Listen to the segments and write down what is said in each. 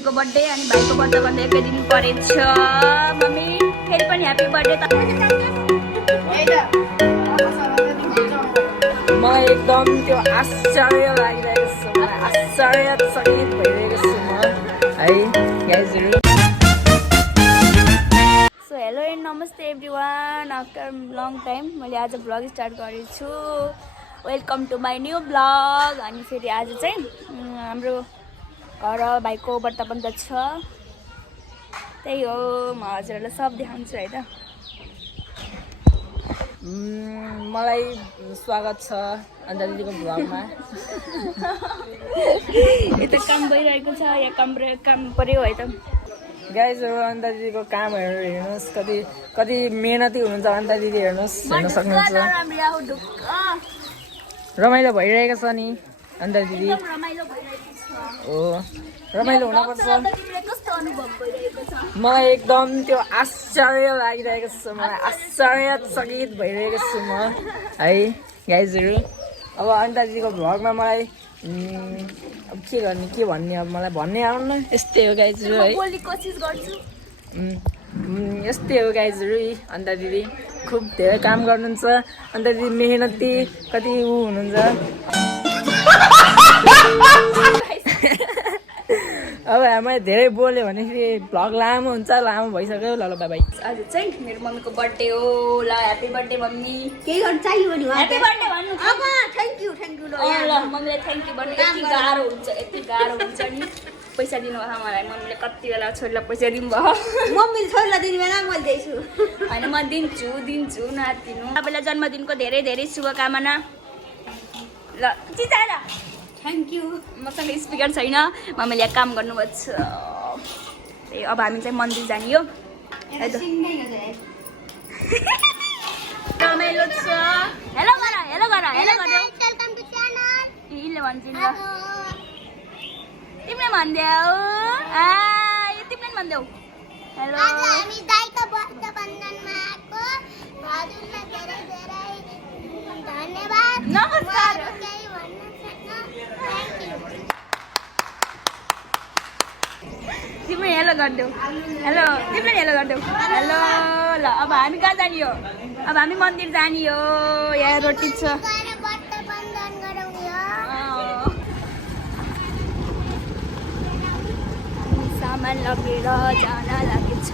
मम्मीको birthday अनि भाइको birthday भन्दा एकै दिन परेछ। मम्मी फेरि पनि ह्यापी बर्थडे। मलाई एकदम त्यो आश्चर्य लागिरहेको छ, मलाई आश्चर्यचकित भइरहेको छु म है गाइजहरु। So hello and namaste everyone, after long time मैले आज भ्लग स्टार्ट गरेको छु। Welcome to my new vlog. अनि फेरि आज चाहिँ हाम्रो घर भाइको बर्थडे पनि छ, त्यही हो। म हजुरहरूलाई सब देखाउँछु है त। मलाई स्वागत छ अन्त दिदीको भ्लगमा। यता काम भइरहेको छ, यहाँ काम पर्यो है त गाइजहरु। अन्त दिदीको कामहरू हेर्नुहोस्, कति मेहनती हुनुहुन्छ अन्त दिदी हेर्नुहोस्, हेर्न सक्नुहुन्छ। रमाइलो भइरहेको छ नि अन्त दिदी। हो रमाइलो हुनुपर्छ। मलाई एकदम त्यो आश्चर्य लागिरहेको छ, मलाई आश्चर्यचकित भइरहेको छु म है गाइजहरु। अब अन्त दिदीको भ्लगमा मलाई अब के भन्ने अब मलाई भन्ने आउनु यस्तै हो गाइजहरु है। यस्तै हो गाइजहरु। अन्त दिदी खुब धेरै काम गर्नुहुन्छ, अन्त दिदी मेहनती कति हुनुहुन्छ। अब मैले धेरै बोल्यो भने फेरि भ्लग लामो हुन्छ, लामो भइसक्यो। ल बाई बाई। आज चाहिँ मेरो मम्मीको बर्थडे हो। ल ह्यापी बर्थडे मम्मी। केही गर्नु चाहियो नि ह्यापी बर्थडे भन्नु। अब थ्याङ्क यू ल मम्मीलाई थ्याङ्क यू भन्नु। यति गाह्रो हुन्छ, यति गाह्रो हुन्छ नि। पैसा दिनुभयो मलाई, मम्मीले कति बेला छोरीलाई पैसा दिनुभयो। मम्मीले छोरीलाई दिने बेला मैले दिन्छु। होइन म दिन्छु नआत्तिनु। तपाईँलाई जन्मदिनको धेरै धेरै शुभकामना। ल चिचाएर थ्याङ्क यू। मसँग स्पिकर छैन, मम्मीले यहाँ काम गर्नुभएको छ। ए अब हामी चाहिँ मन्दिर जाने हो है त। रमाइलो छ। हेलो गर इले भन्छन् ल। तिमीले भनिदेऊ। यो तिमीले पनि भनिदेऊ। हेलो हामी दाइको बर्थडे बन्धनमा आएको हजुरलाई धेरै धेरै धन्यवाद। नमस्कार। केही भन्नु छैन। Thank you. तिमीले हेलो गरिदेऊ। हेलो तिमीले हेलो गरिदेऊ। हेलो ल अब हामी कहाँ जाने हो? अब हामी मन्दिर जाने हो। यहाँ रोटी छ। गएर बर्थडे बन्धन गराउने हो। सामान लगेर जान लागेछ।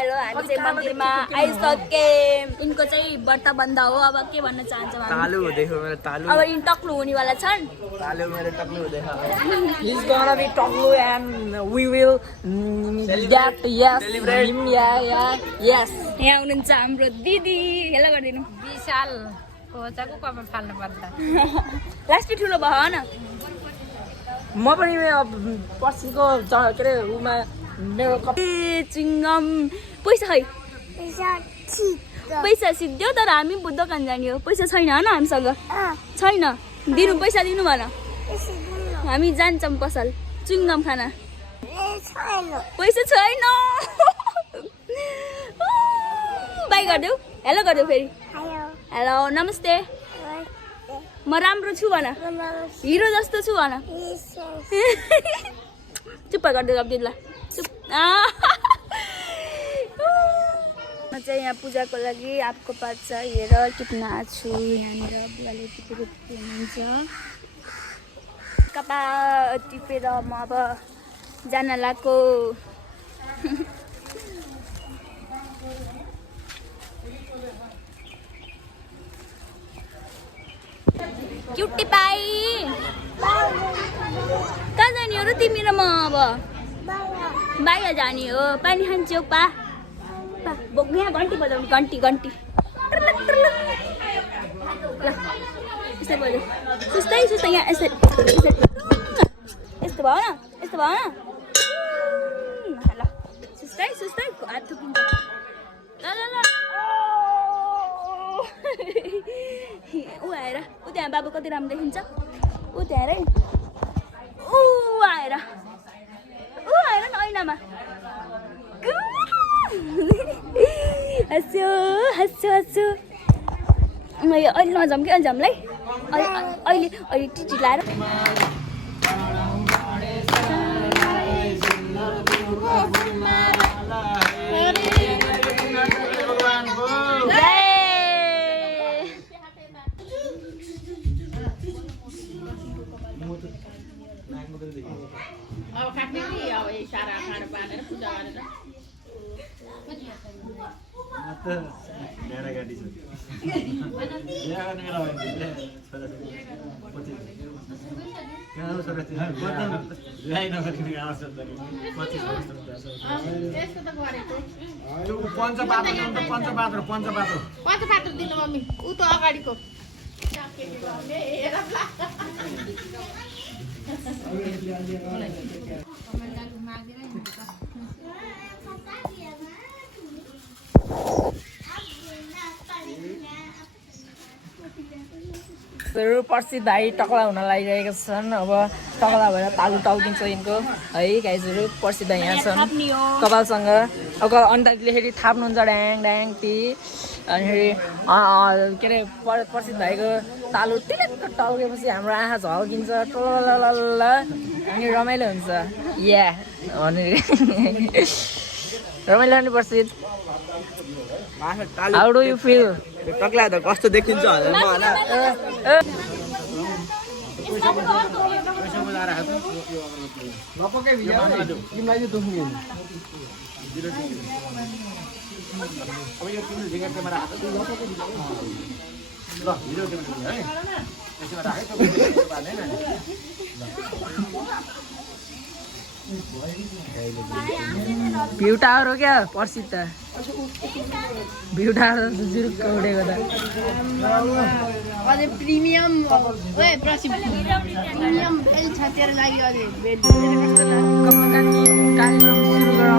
हेलो हामी चाहिँ मन्दिरमा आइसके। यिनको चाहिँ व्रत बन्द हो। अब के भन्न चाहन्छ तालु हुँदैछ मेरो तालु। अब यिन टक्लु हुनेवाला छन्। तालु मेरो टक्लु हुँदैछ। He's gonna be टक्लु and we will that yes him yeah yes। यहाँ हुनुहुन्छ हाम्रो दिदी। हेलो गरिदिनु। विशाल कोचाको कपाल फाल्नु पर्दा लास्टै ठुलो भयो न। म पनि अब पछिको के अरे उमा मेरो चिङ्गम पैसा खै पैसा सिद्धो। तर हामी दोकान जाने हो। पैसा छैन होइन हामीसँग, छैन दिनु। पैसा दिनु भन, हामी जान्छौँ पसल चुइङ्गम खाना। पैसा छैन। बाई गरिदेऊ। हेलो गरिदेऊ फेरि। हेलो नमस्ते। म राम्रो छु भन, हिरो जस्तो छु भन। चुप्प गरिदेऊ अब दिदीलाई। म चाहिँ यहाँ पूजाको लागि आपको पास हेर टिप्न आएको छु। यहाँनिर बुवाले टिपेर हुनुहुन्छ। कपाल टिपेर म अब जान लागेको। क्युटी पाई कहाँ जाने हो र तिमी र म? अब बाहिर जाने हो। पानी खान्छौ पा यहाँ घन्टी बजाउने। घन्टी ल यस्तै बजाऊ। सुस्तै यहाँ यस्तो भयो न, यस्तो भयो न। ल सुस्तै हात थुकिन्छ। ल ऊ आएर ऊ त्यहाँ बाबु कति राम्रो देखिन्छ। ऊ त्यहाँ हेर ऊ आएर न ऐनामा। हस्यो हस्यो हस्यो अहिले नजाऊँ कि अन्जामलाई अहिले टिटी लाएर पञ्चपात्र दिनु मम्मी ऊ त अगाडिको पर्सि भाइ टक्ला हुन लागिरहेका छन् अब टक्ला भएर तालु टाउकिन्छ यिनको है गाइजहरू पर्सि भाइ यहाँ छन् कपालसँग अब अन्दाजले फेरि थाप्नुहुन्छ ड्याङ ड्याङ टी अनि फेरि के अरे पर्सि भाइको तालु टिलक्क टाउकेपछि हाम्रो आँखा झल्किन्छ टल्ल अनि रमाइलो हुन्छ या अनि रमाइलो नि पर्सि हाउ डु यु फिल टक्ला त कस्तो देखिन्छ होला म होला भ्यू टावर हो क्या पर्सि त भ्यू टावर जुरुक्क उडेको त अझै प्रिमियम प्रिमियम बेल छ तेरो लागि अझै बेल कार्यक्रम सुरु गरौँ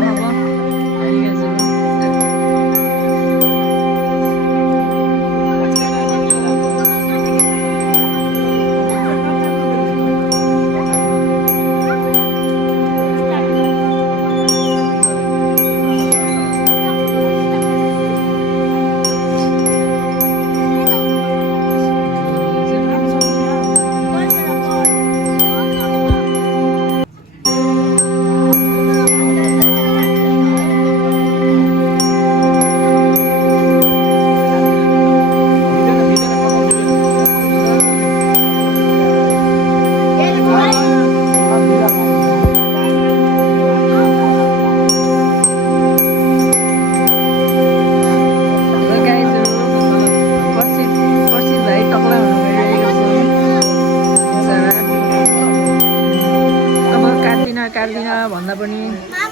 अब भन्दा पनि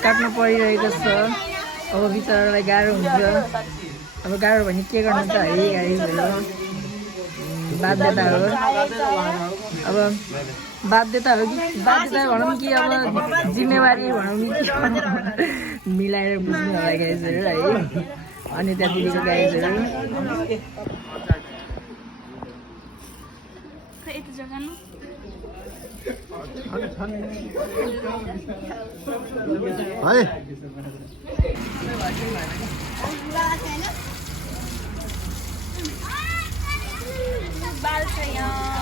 काट्नु परिरहेको छ अब बिचरालाई गाह्रो हुन्छ अब गाह्रो भने के गर्नु त है गाइजहरू बाध्यता हो अब बाध्यता हो कि बाध्यता भनौँ कि अब जिम्मेवारी भनौँ कि मिलाएर बुझ्नु होला गाइजहरू है अनि त्यहाँदेखिको गाइजहरू है बाल छ यहाँ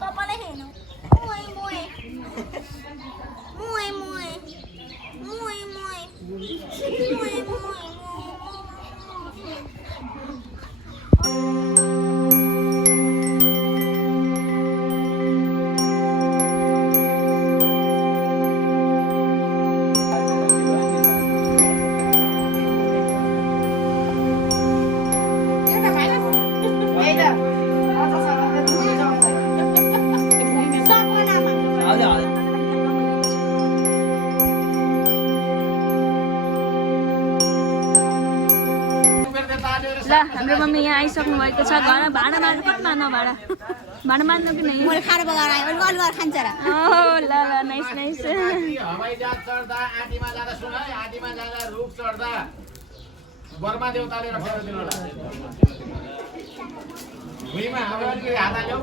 कपालै हेर्नु मुए मुए मुए मुए मुए मुए मुए मुए ल हाम्रो मम्मी यहाँ आइसक्नु भएको छ घरमा भाँडा मार्नु कति मार्नु भाँडा मार्नु कि नै मैले खाएर बगाएर आयो भने अलुवा खान्छ र ल नाइस नाइस हवाईजहाज चढ्दा आँटीमा जाँदा सुन है आँटीमा जाँदा रुख चढ्दा बर्मा देउताले रखेर दिनु होला भुइँमा अब अलिकति हात हाल्यौ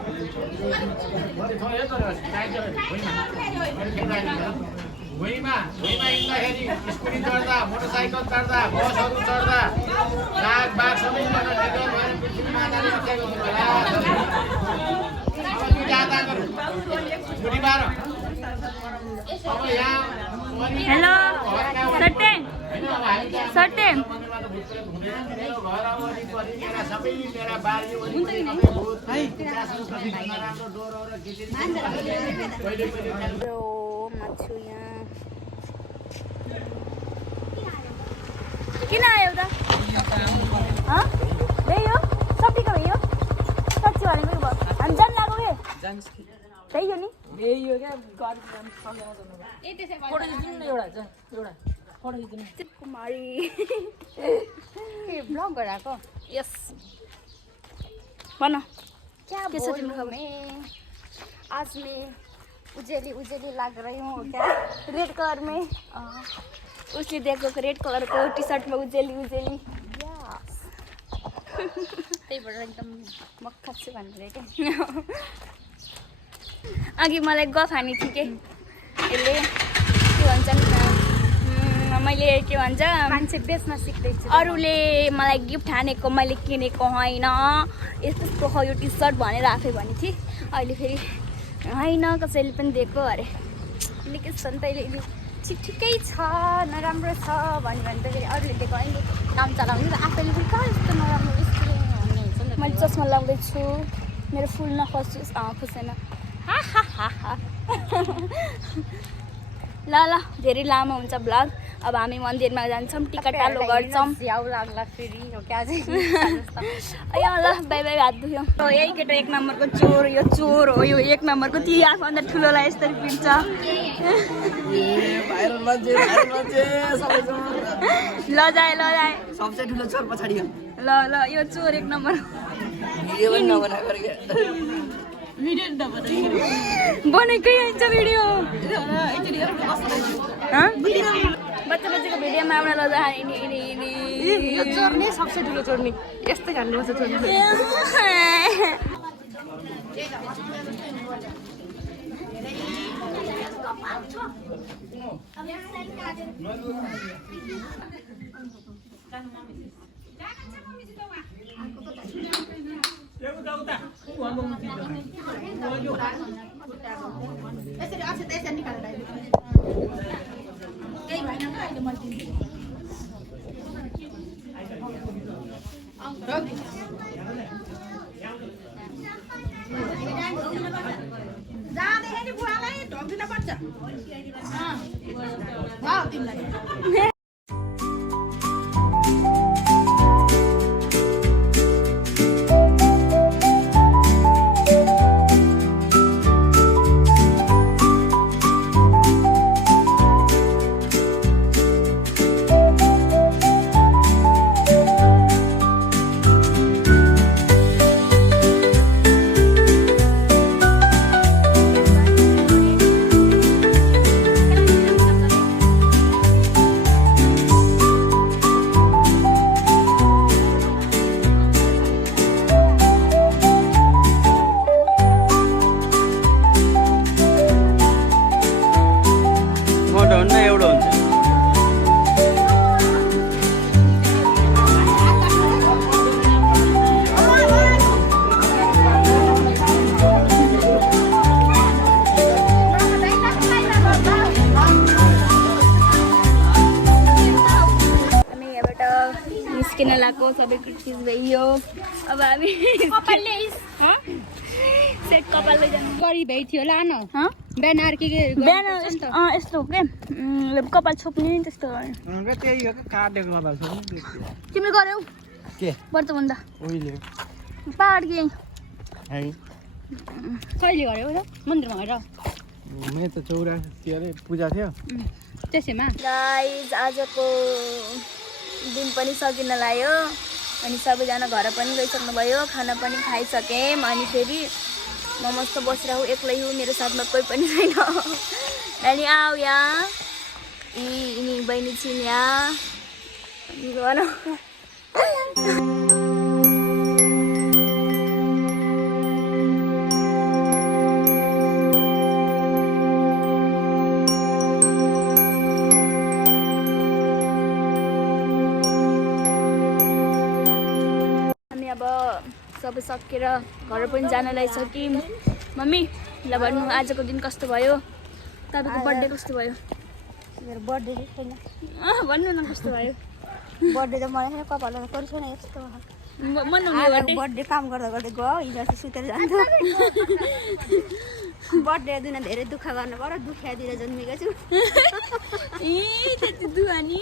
भुइँमा हिँड्दाखेरि स्कुटी चढ्दा मोटरसाइकल चढ्दा बसहरू चढ्दा नाग बाघ सबैजना निकै भएर पृथ्वी माताले रक्षा गर्नु होला अब दुईटा हात हाल्नु बुढी बाह्र अब यहाँ हेलो सट्टे सट्टे मेरो घर वरिपरि मेरा सबै मेरा बारी वरिपरि नराम्रो डोरहरू माछु यहाँ किन आयो त त्यही हो सब्जीको भयो सब्जी भनेको भयो हामी जान लाग्यो के त्यही हो नि यही हो क्या गाडी फोटो खिच्नु न एउटा फोटो खिच्नु कुमारी ब्लग गराएको यस भन क्या के छ तिम्रो खबर आज मैं उजेली उजेली लग रही हूँ क्या रेड कलर में उसले दिएको रेड कलरको टी सर्टमा उजेली उजेली त्यहीबाट एकदम मक्खा छु भनेर क्या अघि मलाई गफ हानी थियो के यसले के भन्छन् मैले के भन्छ मान्छे बेच्न सिक्दैछु अरूले मलाई गिफ्ट हानेको मैले किनेको होइन यस्तो हो यो टी सर्ट भनेर आफै भने थिएँ अहिले फेरि होइन कसैले पनि दिएको अरे निकै छ नि त अहिले ठिकै छ नराम्रो छ भन्यो भने त फेरि अरूले दिएको अहिले काम चलाउने त आफैले पनि कहाँ यस्तो नराम्रो यस्तो भन्नुहुन्छ नि मैले चस्मा लगाउँदैछु मेरो फुल नखोस् खुसेन ल धेरै लामो हुन्छ ब्लग अब हामी मन्दिरमा जान्छौँ टिकट टालो गर्छौँ झ्याउ लाग्ला फेरि हो क्या ल बाई बाई हात दुख्यो यही केटो एक नम्बरको चोर यो चोर हो यो एक नम्बरको ती आफूभन्दा ठुलोलाई यसरी पिट्छ ल जाए सबसे ठुलो चोर पछाडि हो ल यो चोर एक नम्बर बनेकै आइन्छ भिडियो बच्चा बच्चाको भिडियोमा एउटा लजा यो चोर्ने सबसे ठुलो चोर्ने यस्तै हाल्नुपर्छ चोर्ने यसरी अझै त्यसरी निकालेर केही भएन अहिले मैले जाँदाखेरि बुढालाई ढोग्दिन पर्छ तिमीलाई किन लाको सबै चिज भयो अब हामी कपालले सेट कपालले जानु गरी भइ थियो ला न बिहान अर्के बिहान यस्तो हो के कपाल छोप्ने नि त्यस्तो त्यही हो काटेको कपाल तिमीले गर्यौ के व्रतबन्ध उहिले पहाड कि है कहिले गर्यो र मन्दिरमा गएर मेरो त चौरा के अरे पूजा थियो त्यसैमा गाइज आजको दिन पनि सकिन लाग्यो अनि सबैजना घर पनि गइसक्नुभयो, खाना पनि खाइसक्यौँ। अनि फेरि म मस्त बसिरहेको एक्लै हो, मेरो साथमा कोही पनि छैन। नानी आऊ यहाँ, यिनी बहिनी छिन् यहाँ भन। अब सबै सकेर घर पनि जान लागिसक्यौँ। मम्मी ल भन्नु आजको दिन कस्तो भयो, तपाईँको बर्थडे कस्तो भयो? मेरो बर्थडे छैन, भन्नु न कस्तो भयो? बर्थडे त मलाई कपालमा पनि छैन यस्तो मनाउने बर्थडे काम गर्दा गर्दै गयो, हिजो अस्ति सुतेर जान्छ। बर्थडे दिन धेरै दुःख गर्नु पर्यो, दुखियातिर जन्मेको छु। त्यति दुःख नि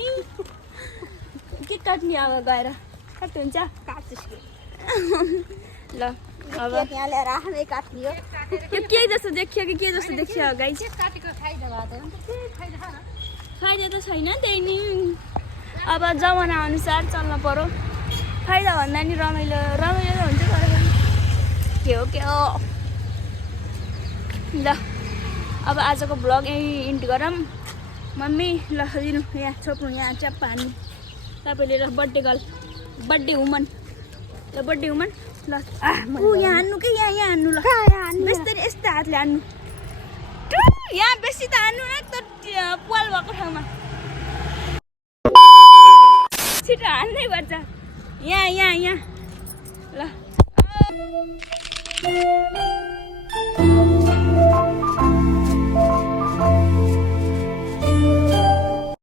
के काट्ने अब गएर काट्नु हुन्छ? काट्छु ल अब यहाँ ल्याएर आफै काट्ने हो। यो के जस्तो देखियो कि के जस्तो देखियो गाइस? काटेको फाइदा भयो त अन्त के फाइदा छ र? फाइदा त छैन त्यही नि, अब जमाना अनुसार चल्न पर्यो। फाइदा भन्दा नि रमाइलो रमाइलो त हुन्छ तर के हो ल अब आजको भ्लग यहीँ इन्ड गरौँ। मम्मी ल दिनु यहाँ छोप्नु, यहाँ च्याप्पा हान्नु तपाईँले। ल बर्थडे गर्ल, बर्थडे वुमन, ल बर्थडे वुमन ल। यहाँ हान्नु कि यहाँ हान्नु? ल बेस्तरी यस्तो हातले हान्नु, यहाँ बेसी त हान्नु न त पाल भएको ठाउँमा छिटो हान्नै पर्छ। यहाँ ल